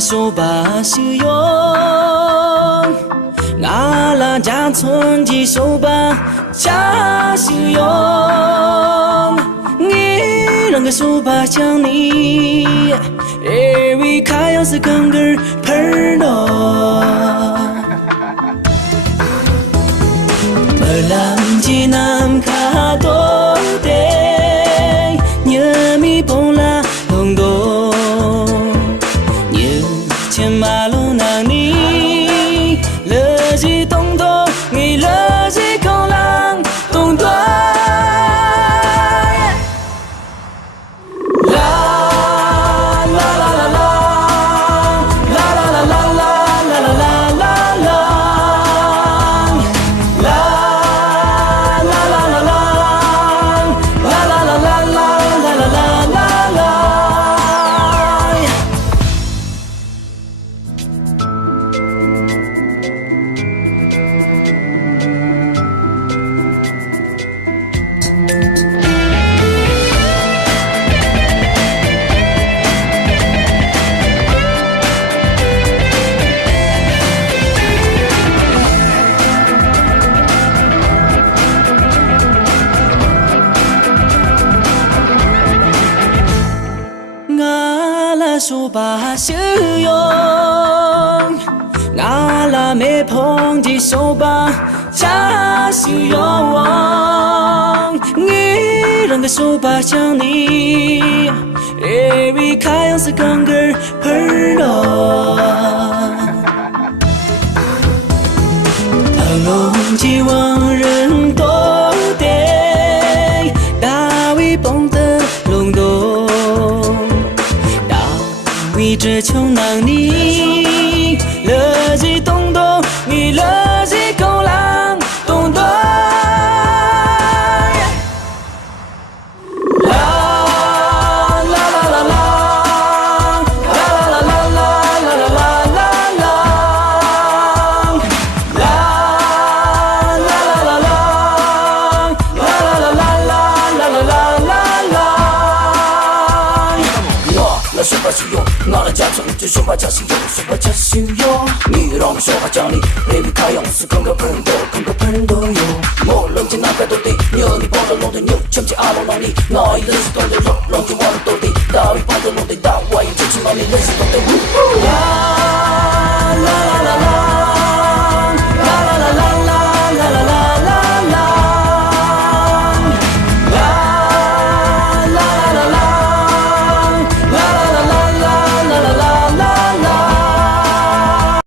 手把修用，阿拉家村的手把家修用，你让个手把像你，因为开样是根根盆咯，不浪迹南卡多的，你咪碰啦隆咚。千马路那里，乐极东东，你乐极空浪东东。啦啦啦啦啦，啦啦啦啦啦，啦啦啦啦啦，啦啦啦啦啦，啦啦啦啦啦，啦啦啦啦啦。手把修用，阿拉没碰的手把家修用，你让个手把像你，因为开样是根根盆咯，腾龙几万人多的，大卫蹦的隆咚。为这穷囊你，乐极东东，你乐极空浪东东。啦啦啦啦啦，啦啦啦啦啦，啦啦啦啦啦，啦啦啦啦啦，啦啦啦啦啦，啦啦啦啦啦。我那手把修用。阿拉家村就手把家修用，手把家修用，你让我手把家里，baby开样是根根盆都，根根盆都有。我冷静南海都得，牛你抱着龙的牛，牵起阿龙让你，那一人是懂得肉，龙就忘了。